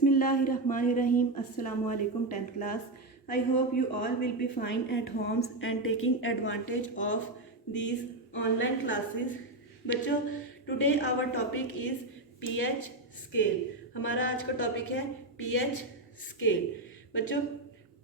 Bismillahirrahmanirrahim. Assalamu alaikum 10th class. I hope you all will be fine at homes and taking advantage of these online classes. बच्चों, today our topic is pH scale. हमारा आज का topic है pH scale. बच्चों,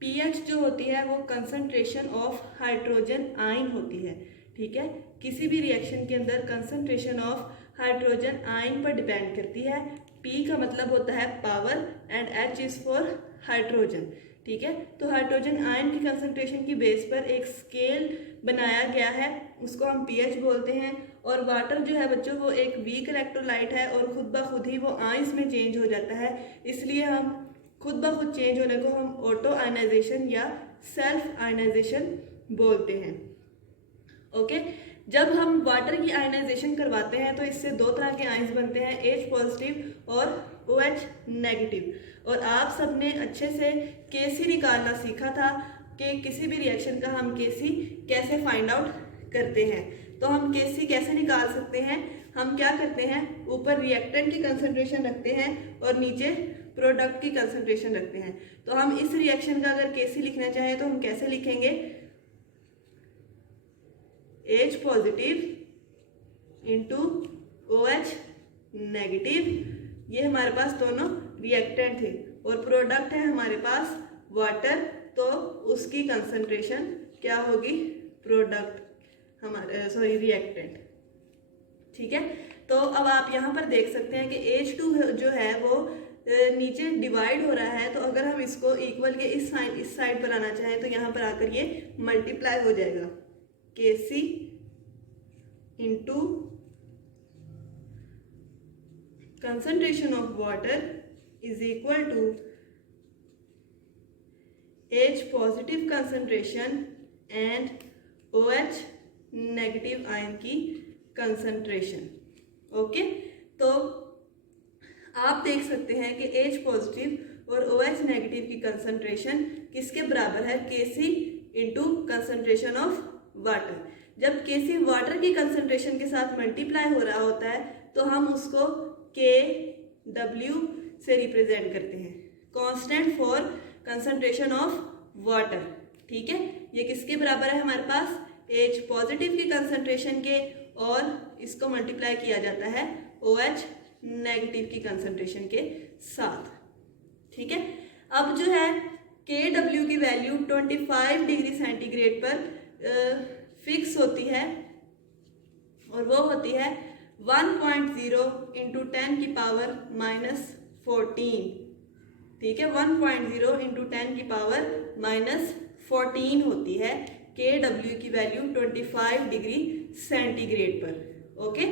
pH जो होती है वो कंसंट्रेशन ऑफ हाइड्रोजन आयन होती है. ठीक है, किसी भी रिएक्शन के अंदर कंसंट्रेशन ऑफ हाइड्रोजन आयन पर डिपेंड करती है. P का मतलब होता है power and H is for hydrogen. ठीक है, तो हाइड्रोजन आयन की कंसंट्रेशन की बेस पर एक स्केल बनाया गया है, उसको हम pH बोलते हैं. और वाटर जो है बच्चों वो एक वीक इलेक्ट्रोलाइट है और खुद ब खुद ही वो आयंस में चेंज हो जाता है. इसलिए हम खुद ब खुद चेंज होने को हम ऑटो आयनाइजेशन या सेल्फ आयनाइजेशन बोलते हैं. ओके, जब हम वाटर की आयनाइजेशन करवाते हैं तो इससे दो तरह के आयंस बनते हैं, H पॉजिटिव और OH नेगेटिव. और आप सबने अच्छे से Kc निकालना सीखा था कि किसी भी रिएक्शन का हम Kc कैसे फाइंड आउट करते हैं. तो हम Kc कैसे निकाल सकते हैं? हम क्या करते हैं, ऊपर रिएक्टेंट की कंसंट्रेशन रखते हैं और नीचे प्रोडक्ट की कंसंट्रेशन रखते हैं. तो हम इस रिएक्शन का अगर Kc लिखना चाहें तो हम कैसे लिखेंगे? H positive into OH negative. ये हमारे पास दोनों रिएक्टेंट थे और प्रोडक्ट है हमारे पास वाटर, तो उसकी कंसंट्रेशन क्या होगी? प्रोडक्ट हमारे रिएक्टेंट. ठीक है, तो अब आप यहाँ पर देख सकते हैं कि H2 जो है वो नीचे डिवाइड हो रहा है. तो अगर हम इसको इक्वल के इस साइड पर आना चाहें तो यहाँ पर आकर ये मल्टीप्लाई हो जाएगा. Kc into concentration of water is equal to H positive concentration and OH negative ion की concentration. ओके, तो आप देख सकते हैं कि H पॉजिटिव और OH नेगेटिव की कंसंट्रेशन किसके बराबर है? Kc into concentration of water. जब Kc वाटर की कंसंट्रेशन के साथ मल्टीप्लाई हो रहा होता है तो हम उसको Kw से रिप्रेजेंट करते हैं, constant for concentration of water. ठीक है, ये किसके बराबर है हमारे पास? H पॉजिटिव की कंसंट्रेशन के, और इसको मल्टीप्लाई किया जाता है OH नेगेटिव की कंसंट्रेशन के साथ. ठीक है, अब जो है Kw की वैल्यू 25 डिग्री सेंटीग्रेड पर फिक्स होती है और वो होती है 1.0 इंटू 10 की पावर -14. ठीक है, 1.0 इंटू 10 की पावर -14 होती है Kw की वैल्यू 25 डिग्री सेंटीग्रेड पर. ओके,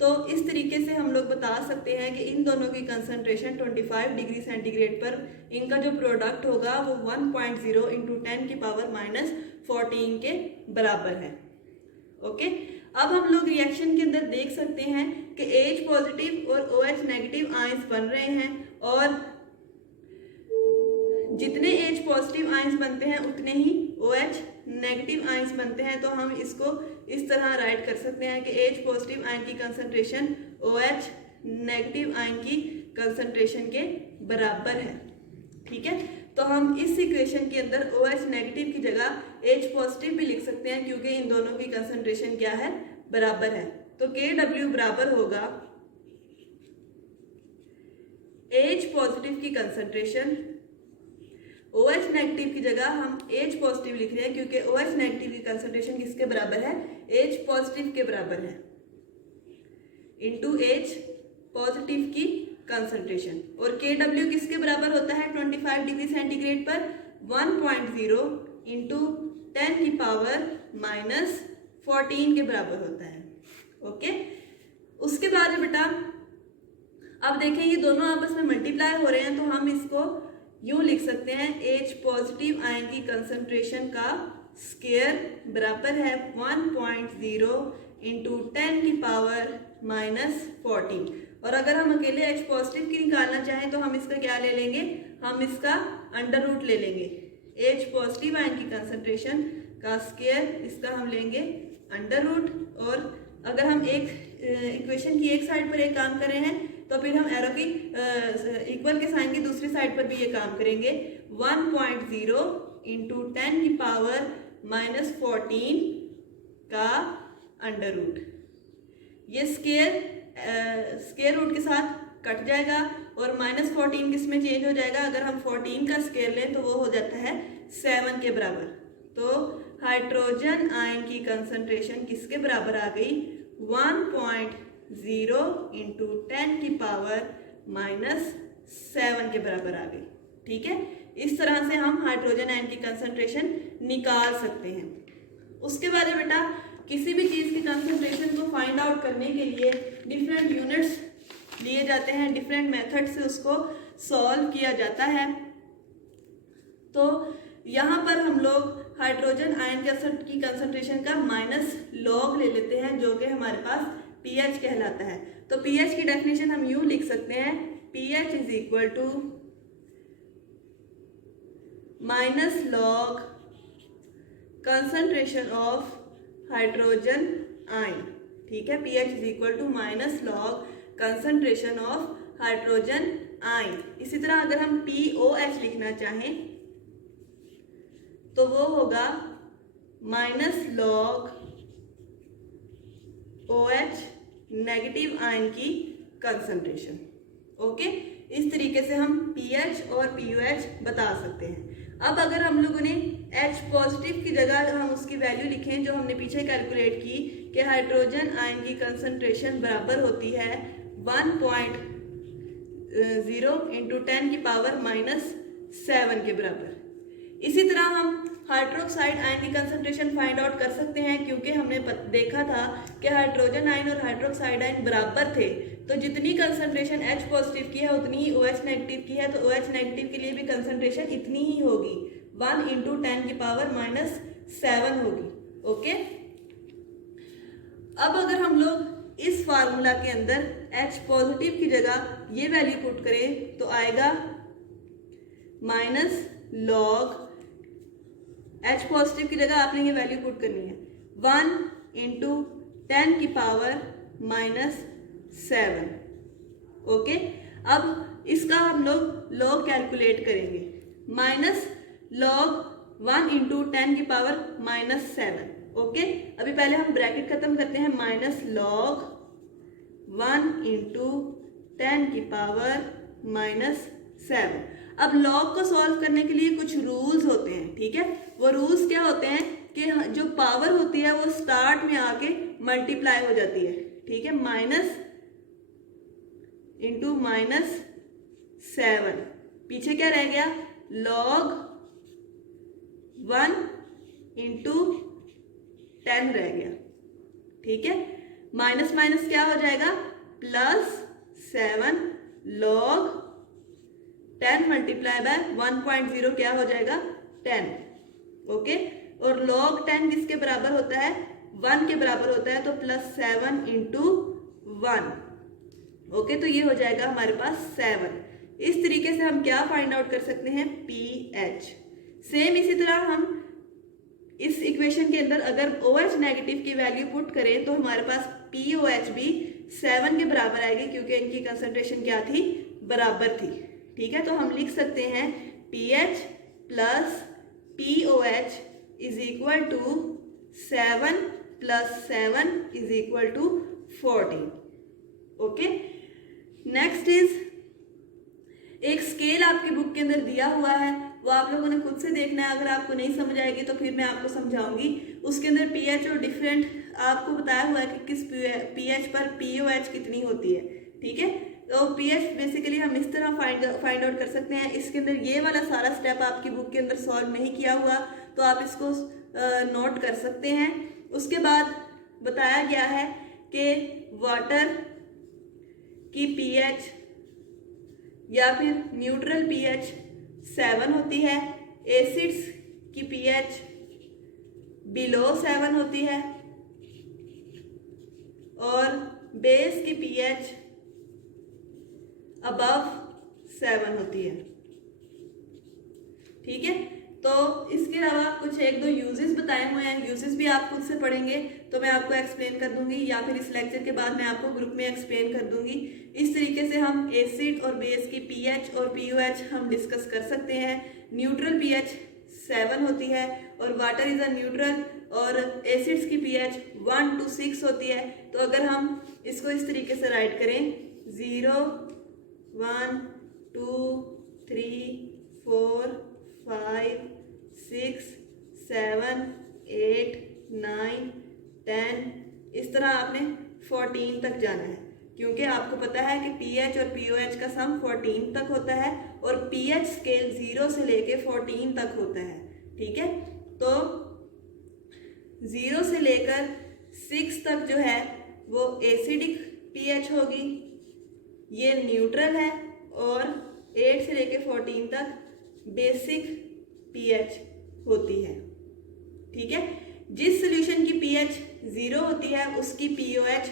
तो इस तरीके से हम लोग बता सकते हैं कि इन दोनों की कंसंट्रेशन 25 डिग्री सेंटीग्रेड पर इनका जो प्रोडक्ट होगा वो 1.0 इंटू 10 की पावर -14 के बराबर है. ओके, अब हम लोग रिएक्शन के अंदर देख सकते हैं कि H पॉजिटिव और OH नेगेटिव आयंस बन रहे हैं, और जितने H पॉजिटिव आयंस बनते हैं उतने ही OH नेगेटिव आयंस बनते हैं. तो हम इसको इस तरह राइट कर सकते हैं कि H पॉजिटिव आयन की कंसंट्रेशन OH नेगेटिव आयन की कंसंट्रेशन के बराबर है. ठीक है, तो हम इस इक्वेशन के अंदर OH नेगेटिव की जगह H पॉजिटिव भी लिख सकते हैं क्योंकि इन दोनों की कंसंट्रेशन क्या है? बराबर है. तो Kw बराबर होगा H पॉजिटिव की कंसंट्रेशन, OH नेगेटिव की जगह हम H पॉजिटिव लिख रहे हैं क्योंकि OH नेगेटिव की कंसंट्रेशन किसके बराबर है? H पॉजिटिव के बराबर है, इंटू H पॉजिटिव की कंसंट्रेशन. और Kw किसके बराबर होता है 25 डिग्री सेंटीग्रेड पर? 1.0 इंटू 10 की पावर -14 के बराबर होता है. ओके, उसके बाद बेटा अब देखें ये दोनों आपस में मल्टीप्लाई हो रहे हैं, तो हम इसको यूं लिख सकते हैं H पॉजिटिव आयन की कंसंट्रेशन का स्क्वायर बराबर है 1.0 इंटू 10 की पावर -14. और अगर हम अकेले H पॉजिटिव की निकालना चाहें तो हम इसका क्या ले लेंगे? हम इसका अंडर रूट ले लेंगे. H पॉजिटिव आयन की कंसंट्रेशन का स्क्वायर, इसका हम लेंगे अंडर रूट. और अगर हम एक इक्वेशन की एक साइड पर एक काम कर रहे हैं तो फिर हम एरो की इक्वल के साइन की दूसरी साइड पर भी ये काम करेंगे। 1.0 इंटू 10 की पावर -14 का अंडर रूट, ये स्केयर रूट के साथ कट जाएगा और -14 किस में चेंज हो जाएगा, अगर हम 14 का स्केयर लें तो वो हो जाता है 7 के बराबर। तो हाइड्रोजन आयन की कंसंट्रेशन किसके बराबर आ गई, 1.0 इंटू 10 की पावर -7 के बराबर आ गई। ठीक है, इस तरह से हम हाइड्रोजन आयन की कंसंट्रेशन निकाल सकते हैं। उसके बाद है बेटा, किसी भी चीज़ की कंसंट्रेशन को फाइंड आउट करने के लिए डिफरेंट यूनिट्स लिए जाते हैं, डिफरेंट मेथड से उसको सॉल्व किया जाता है। तो यहाँ पर हम लोग हाइड्रोजन आयन की कंसंट्रेशन का माइनस लॉग ले लेते हैं, जो कि हमारे पास पीएच कहलाता है। तो पीएच की डेफिनेशन हम यूँ लिख सकते हैं, pH is equal to minus log concentration of hydrogen ion. ठीक है, pH is equal to minus log concentration of hydrogen ion. इसी तरह अगर हम POH लिखना चाहें तो वो होगा minus log OH negative ion की कंसंट्रेशन। ओके, इस तरीके से हम पीएच और पीओएच बता सकते हैं। अब अगर हम लोगों ने H पॉजिटिव की जगह हम उसकी वैल्यू लिखें जो हमने पीछे कैलकुलेट की कि हाइड्रोजन आयन की कंसंट्रेशन बराबर होती है 1.0 इंटू 10 की पावर -7 के बराबर। इसी तरह हम हाइड्रोक्साइड आयन की कंसंट्रेशन फाइंड आउट कर सकते हैं, क्योंकि हमने देखा था कि हाइड्रोजन आयन और हाइड्रोक्साइड आयन बराबर थे। तो जितनी कंसंट्रेशन H पॉजिटिव की है उतनी ही OH नेगेटिव की है, तो OH नेगेटिव के लिए भी कंसंट्रेशन इतनी ही होगी, 1 इंटू 10 की पावर -7 होगी। ओके, अब अगर हम लोग इस फार्मूला के अंदर H पॉजिटिव की जगह ये वैल्यू पुट करें तो आएगा माइनस लॉग, H पॉजिटिव की जगह आपने ये वैल्यू पुट करनी है 1 इंटू 10 की पावर -7। ओके, अब इसका हम लोग लॉग कैलकुलेट करेंगे, माइनस लॉग 1 इंटू 10 की पावर -7। ओके, अभी पहले हम ब्रैकेट खत्म करते हैं, माइनस लॉग 1 इंटू 10 की पावर -7। अब लॉग को सॉल्व करने के लिए कुछ रूल्स होते हैं। ठीक है, वो रूल्स क्या होते हैं कि जो पावर होती है वो स्टार्ट में आके मल्टीप्लाई हो जाती है। ठीक है, माइनस इंटू -7, पीछे क्या रह गया, लॉग 1 इंटू 10 रह गया। ठीक है, माइनस माइनस क्या हो जाएगा, +7 लॉग 10 मल्टीप्लाई बाय 1.0 क्या हो जाएगा, 10। ओके, और लॉग 10 किसके बराबर होता है, 1 के बराबर होता है, तो +7 इंटू 1। ओके, तो ये हो जाएगा हमारे पास 7। इस तरीके से हम क्या फाइंड आउट कर सकते हैं, पीएच। सेम इसी तरह हम इस इक्वेशन के अंदर अगर OH नेगेटिव की वैल्यू पुट करें तो हमारे पास POH भी 7 के बराबर आएगी, क्योंकि इनकी कंसंट्रेशन क्या थी, बराबर थी। ठीक है, तो हम लिख सकते हैं PH plus POH is equal to 7 + 7 is equal to 14। Okay, next is एक स्केल आपकी बुक के अंदर दिया हुआ है, वो आप लोगों ने खुद से देखना है। अगर आपको नहीं समझ आएगी तो फिर मैं आपको समझाऊंगी। उसके अंदर पीएच और डिफरेंट आपको बताया हुआ है कि किस पीएच पर पीओएच कितनी होती है। ठीक है, तो पीएच बेसिकली हम इस तरह फाइंड आउट कर सकते हैं। इसके अंदर ये वाला सारा स्टेप आपकी बुक के अंदर सॉल्व नहीं किया हुआ तो आप इसको नोट कर सकते हैं। उसके बाद बताया गया है कि वाटर की पीएच या फिर न्यूट्रल पीएच 7 होती है, एसिड्स की पीएच बिलो 7 होती है और बेस की पीएच अबव 7 होती है। ठीक है, तो इसके अलावा कुछ एक दो यूजेस बताए हुए हैं, यूजेस भी आप खुद से पढ़ेंगे तो मैं आपको एक्सप्लेन कर दूंगी, या फिर इस लेक्चर के बाद मैं आपको ग्रुप में एक्सप्लेन कर दूंगी। इस तरीके से हम एसिड और बेस की पीएच और पीओएच हम डिस्कस कर सकते हैं। न्यूट्रल पीएच 7 होती है और वाटर इज अ न्यूट्रल, और एसिड्स की पीएच 1 to 6 होती है। तो अगर हम इसको इस तरीके से राइट करें 0 1 2 3 4 5 6 7 8 9 10, इस तरह आपने 14 तक जाना है, क्योंकि आपको पता है कि पीएच और पीओएच का सम 14 तक होता है और पीएच स्केल 0 से लेके 14 तक होता है। ठीक है, तो 0 से लेकर 6 तक जो है वो एसिडिक पीएच होगी, ये न्यूट्रल है, और 8 से लेकर 14 तक बेसिक पीएच होती है। ठीक है, जिस सॉल्यूशन की पीएच 0 होती है उसकी पीओएच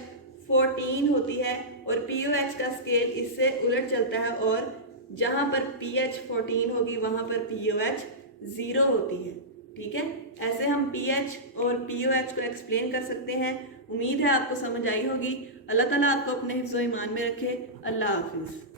14 होती है, और पीओएच का स्केल इससे उलट चलता है, और जहां पर पीएच 14 होगी वहां पर पीओएच 0 होती है। ठीक है, ऐसे हम पीएच और पीओएच को एक्सप्लेन कर सकते हैं। उम्मीद है आपको समझ आई होगी। अल्लाह ताला आपको अपने हिफ्ज़-ओ-ईमान में रखे। अल्लाह हाफिज़।